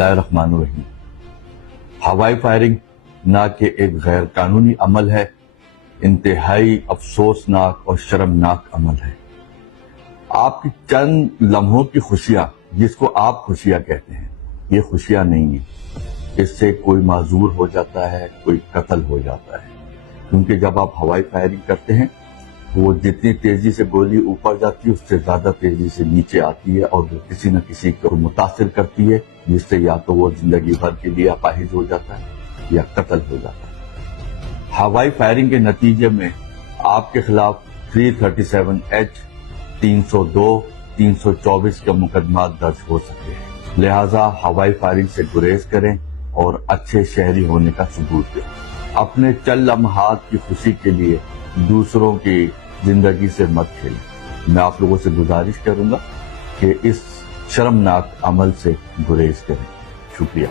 اللہ الرحمن الرحیم۔ ہوائی فائرنگ نہ کہ ایک غیر قانونی عمل ہے، انتہائی افسوسناک اور شرمناک عمل ہے۔ آپ کی چند لمحوں کی خوشیاں، جس کو آپ خوشیاں کہتے ہیں، یہ خوشیاں نہیں ہیں۔ اس سے کوئی معذور ہو جاتا ہے، کوئی قتل ہو جاتا ہے، کیونکہ جب آپ ہوائی فائرنگ کرتے ہیں وہ جتنی تیزی سے گولی اوپر جاتی ہے اس سے زیادہ تیزی سے نیچے آتی ہے اور کسی نہ کسی کو متاثر کرتی ہے، جس سے یا تو وہ زندگی بھر کے لیے اپاہج ہو جاتا ہے یا قتل ہو جاتا ہے۔ ہوائی فائرنگ کے نتیجے میں آپ کے خلاف 337H 302 324 کے مقدمات درج ہو سکتے ہیں، لہٰذا ہوائی فائرنگ سے گریز کریں اور اچھے شہری ہونے کا ثبوت دیں۔ اپنے چند لمحات کی خوشی کے لیے دوسروں کی زندگی سے مت کھیلیں۔ میں آپ لوگوں سے گزارش کروں گا کہ اس شرمناک عمل سے گریز کریں۔ شکریہ۔